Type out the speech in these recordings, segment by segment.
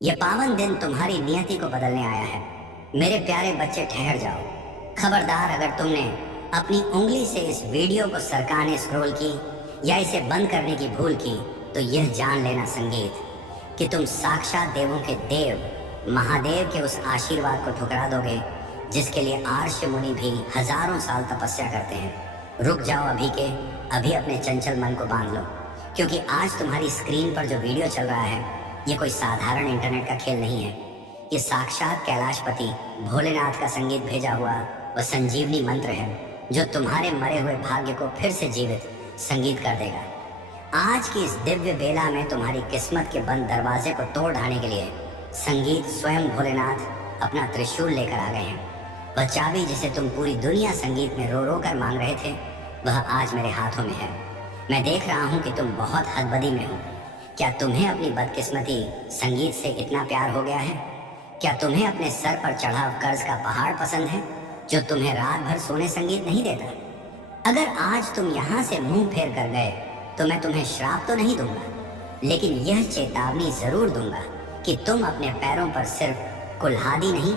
ये पावन दिन तुम्हारी नियति को बदलने आया है। मेरे प्यारे बच्चे, ठहर जाओ। खबरदार, अगर तुमने अपनी उंगली से इस वीडियो को सरकाने स्क्रॉल की या इसे बंद करने की भूल की तो यह जान लेना संगीत कि तुम साक्षात देवों के देव महादेव के उस आशीर्वाद को ठुकरा दोगे जिसके लिए आर्ष मुनि भी हजारों साल तपस्या करते हैं। रुक जाओ अभी के अभी, अपने चंचल मन को बांध लो, क्योंकि आज तुम्हारी स्क्रीन पर जो वीडियो चल रहा है ये कोई साधारण इंटरनेट का खेल नहीं है। ये साक्षात कैलाशपति भोलेनाथ का संगीत भेजा हुआ वह संजीवनी मंत्र है जो तुम्हारे मरे हुए भाग्य को फिर से जीवित संगीत कर देगा। आज की इस दिव्य बेला में तुम्हारी किस्मत के बंद दरवाजे को तोड़ ढाने के लिए संगीत स्वयं भोलेनाथ अपना त्रिशूल लेकर आ गए हैं। वह चाबी जिसे तुम पूरी दुनिया संगीत में रो रो कर मांग रहे थे वह आज मेरे हाथों में है। मैं देख रहा हूँ कि तुम बहुत हदबदी में हो। क्या तुम्हें अपनी बदकिस्मती संगीत से इतना प्यार हो गया है? क्या तुम्हें अपने सर पर चढ़ा कर्ज का पहाड़ पसंद है जो तुम्हें रात भर सोने संगीत नहीं देता? अगर आज तुम यहाँ से मुंह फेर कर गए तो मैं तुम्हें श्राप तो नहीं दूंगा, लेकिन यह चेतावनी जरूर दूंगा कि तुम अपने पैरों पर सिर्फ कुल्हाड़ी नहीं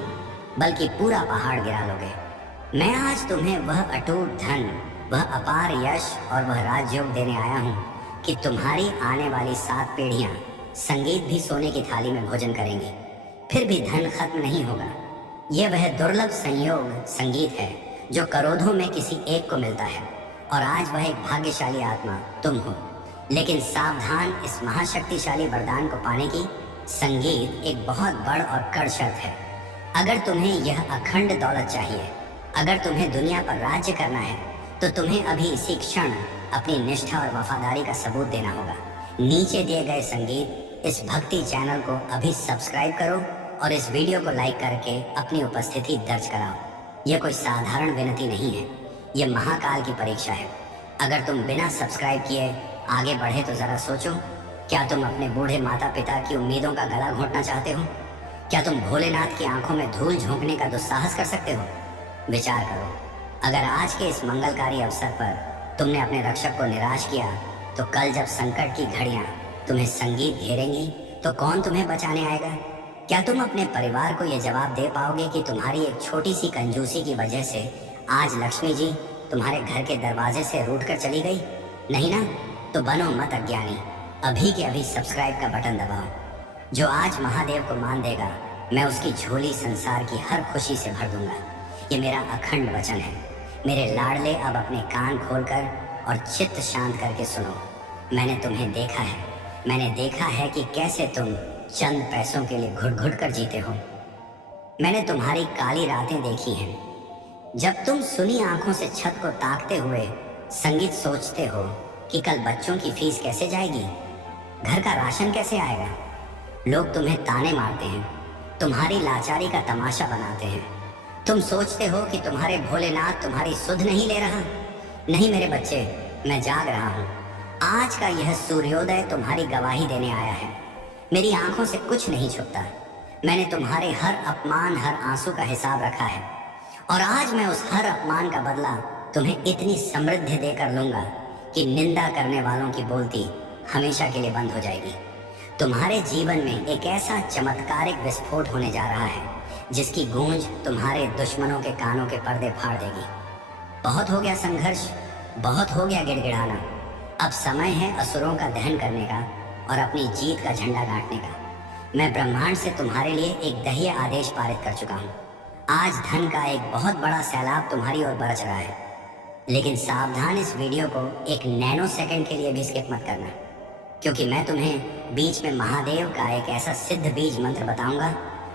बल्कि पूरा पहाड़ गिरा लोगे। मैं आज तुम्हें वह अटूट धन, वह अपार यश और वह राजयोग देने आया हूँ कि तुम्हारी आने वाली 7 पीढ़ियां संगीत भी सोने की थाली में भोजन करेंगी, फिर भी धन खत्म नहीं होगा। यह वह दुर्लभ संयोग संगीत है जो करोड़ों में किसी एक को मिलता है, और आज वह एक भाग्यशाली आत्मा तुम हो। लेकिन सावधान, इस महाशक्तिशाली वरदान को पाने की संगीत एक बहुत बड़ और कड़ शर्त है। अगर तुम्हें यह अखंड दौलत चाहिए, अगर तुम्हें दुनिया पर राज्य करना है, तो तुम्हें अभी इसी क्षण अपनी निष्ठा और वफादारी का सबूत देना होगा। नीचे दिए गए संगीत इस भक्ति चैनल को अभी सब्सक्राइब करो और इस वीडियो को लाइक करके अपनी उपस्थिति दर्ज कराओ। यह कोई साधारण विनती नहीं है, यह महाकाल की परीक्षा है। अगर तुम बिना सब्सक्राइब किए आगे बढ़े तो जरा सोचो, क्या तुम अपने बूढ़े माता पिता की उम्मीदों का गला घोंटना चाहते हो? क्या तुम भोलेनाथ की आंखों में धूल झोंकने का दुस्साहस कर सकते हो? विचार करो, अगर आज के इस मंगलकारी अवसर पर तुमने अपने रक्षक को निराश किया तो कल जब संकट की घड़ियां तुम्हें संगीत घेरेंगी तो कौन तुम्हें बचाने आएगा? क्या तुम अपने परिवार को यह जवाब दे पाओगे कि तुम्हारी एक छोटी सी कंजूसी की वजह से आज लक्ष्मी जी तुम्हारे घर के दरवाजे से रूठ कर चली गई? नहीं ना? तो बनो मत अज्ञानी, अभी के अभी सब्सक्राइब का बटन दबाओ। जो आज महादेव को मान देगा मैं उसकी झोली संसार की हर खुशी से भर दूंगा। ये मेरा अखंड वचन है। मेरे लाडले, अब अपने कान खोलकर और चित्त शांत करके सुनो। मैंने तुम्हें देखा है, मैंने देखा है कि कैसे तुम चंद पैसों के लिए घुट घुट कर जीते हो। मैंने तुम्हारी काली रातें देखी हैं, जब तुम सुनी आंखों से छत को ताकते हुए संगीत सोचते हो कि कल बच्चों की फीस कैसे जाएगी, घर का राशन कैसे आएगा। लोग तुम्हें ताने मारते हैं, तुम्हारी लाचारी का तमाशा बनाते हैं। तुम सोचते हो कि तुम्हारे भोलेनाथ तुम्हारी सुध नहीं ले रहा। नहीं मेरे बच्चे, मैं जाग रहा हूँ। आज का यह सूर्योदय तुम्हारी गवाही देने आया है। मेरी आंखों से कुछ नहीं छुपता। मैंने तुम्हारे हर अपमान, हर आंसू का हिसाब रखा है, और आज मैं उस हर अपमान का बदला तुम्हें इतनी समृद्धि देकर लूंगा कि निंदा करने वालों की बोलती हमेशा के लिए बंद हो जाएगी। तुम्हारे जीवन में एक ऐसा चमत्कारिक विस्फोट होने जा रहा है जिसकी गूंज तुम्हारे दुश्मनों के कानों के पर्दे फाड़ देगी। बहुत हो गया संघर्ष, बहुत हो गया गिड़गिड़ाना। अब समय है असुरों का दहन करने का और अपनी जीत का झंडा गांठने का। मैं ब्रह्मांड से तुम्हारे लिए एक दह्य आदेश पारित कर चुका हूँ। आज धन का एक बहुत बड़ा सैलाब तुम्हारी ओर बरस रहा है, लेकिन सावधान, इस वीडियो को एक नैनो सेकंड के लिए भी स्किप मत करना, क्योंकि मैं तुम्हें बीच में महादेव का एक ऐसा सिद्ध बीज मंत्र बताऊंगा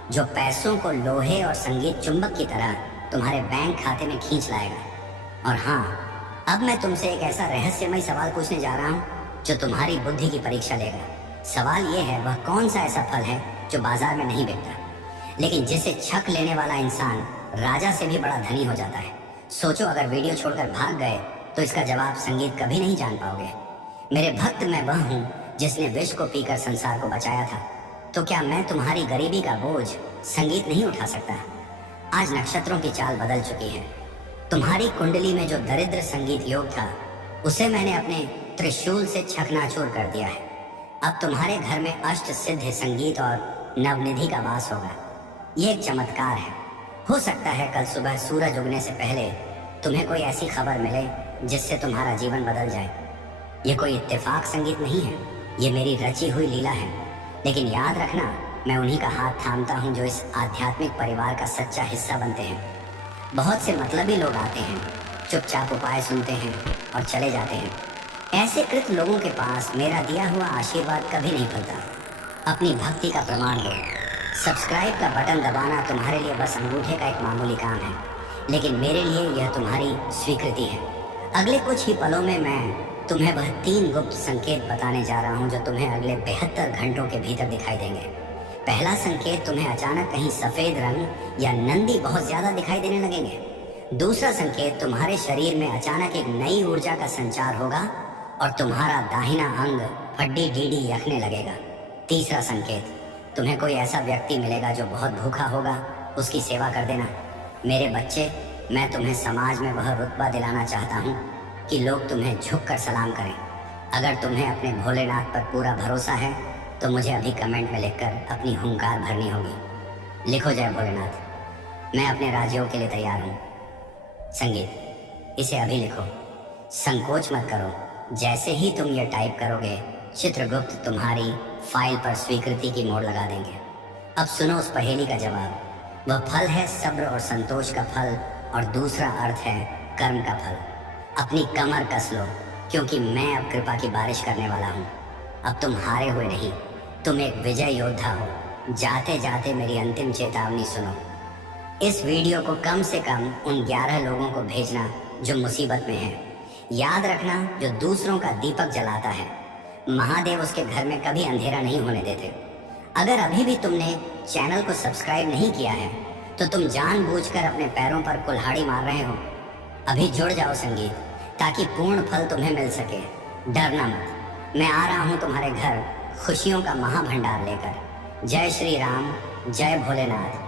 जो पैसों को लोहे और संगीत चुंबक की तरह तुम्हारे बैंक खाते में खींच लाएगा। और हाँ, अब मैं तुमसे एक ऐसा रहस्यमय सवाल पूछने जा रहा हूँ जो तुम्हारी बुद्धि की परीक्षा लेगा। सवाल ये है, वह कौन सा ऐसा फल है जो बाजार में नहीं बिकता, लेकिन जिसे छक लेने वाला इंसान राजा से भी बड़ा धनी हो जाता है? सोचो, अगर वीडियो छोड़कर भाग गए तो इसका जवाब संगीत कभी नहीं जान पाओगे। मेरे भक्त, मैं वह हूँ जिसने विष को पीकर संसार को बचाया था। तो क्या मैं तुम्हारी गरीबी का बोझ संगीत नहीं उठा सकता? आज नक्षत्रों की चाल बदल चुकी है। तुम्हारी कुंडली में जो दरिद्र संगीत योग था उसे मैंने अपने त्रिशूल से छकनाचूर कर दिया है। अब तुम्हारे घर में अष्ट सिद्ध संगीत और नवनिधि का वास होगा। ये एक चमत्कार है। हो सकता है कल सुबह सूरज उगने से पहले तुम्हें कोई ऐसी खबर मिले जिससे तुम्हारा जीवन बदल जाए। ये कोई इत्तेफाक संगीत नहीं है, ये मेरी रची हुई लीला है। लेकिन याद रखना, मैं उन्हीं का हाथ थामता हूँ जो इस आध्यात्मिक परिवार का सच्चा हिस्सा बनते हैं। बहुत से मतलबी लोग आते हैं, चुपचाप उपाय सुनते हैं और चले जाते हैं। ऐसे कृत लोगों के पास मेरा दिया हुआ आशीर्वाद कभी नहीं फलता। अपनी भक्ति का प्रमाण दो। सब्सक्राइब का बटन दबाना तुम्हारे लिए बस अंगूठे का एक मामूली काम है, लेकिन मेरे लिए यह तुम्हारी स्वीकृति है। अगले कुछ ही पलों में मैं तुम्हें वह 3 गुप्त संकेत बताने जा रहा हूं जो तुम्हें अगले 72 घंटों के भीतर दिखाई देंगे। पहला संकेत, तुम्हें अचानक कहीं सफेद रंग या नंदी बहुत ज्यादा दिखाई देने लगेंगे। दूसरा संकेत, तुम्हारे शरीर में अचानक एक नई ऊर्जा का संचार होगा और तुम्हारा दाहिना अंग हड्डी डीडी यखने लगेगा। तीसरा संकेत, तुम्हें कोई ऐसा व्यक्ति मिलेगा जो बहुत भूखा होगा, उसकी सेवा कर देना। मेरे बच्चे, मैं तुम्हें समाज में वह रुतबा दिलाना चाहता हूँ कि लोग तुम्हें झुककर सलाम करें। अगर तुम्हें अपने भोलेनाथ पर पूरा भरोसा है तो मुझे अभी कमेंट में लिखकर अपनी हुंकार भरनी होगी। लिखो जय भोलेनाथ। मैं अपने राज्यों के लिए तैयार हूँ। संगीत, इसे अभी लिखो। संकोच मत करो। जैसे ही तुम ये टाइप करोगे, चित्रगुप्त तुम्हारी फाइल पर स्वीकृति की मोड़ लगा देंगे। अब सुनो उस पहेली का जवाब। वह फल है सब्र और संतोष का फल, और दूसरा अर्थ है कर्म का फल। अपनी कमर कस लो, क्योंकि मैं अब कृपा की बारिश करने वाला हूँ। अब तुम हारे हुए नहीं, तुम एक विजय योद्धा हो। जाते जाते मेरी अंतिम चेतावनी सुनो। इस वीडियो को कम से कम उन 11 लोगों को भेजना जो मुसीबत में हैं। याद रखना, जो दूसरों का दीपक जलाता है, महादेव उसके घर में कभी अंधेरा नहीं होने देते। अगर अभी भी तुमने चैनल को सब्सक्राइब नहीं किया है तो तुम जानबूझकर अपने पैरों पर कुल्हाड़ी मार रहे हो। अभी जुड़ जाओ संगीत, ताकि पूर्ण फल तुम्हें मिल सके। डरना मत, मैं आ रहा हूँ तुम्हारे घर खुशियों का महाभंडार लेकर। जय श्री राम, जय भोलेनाथ।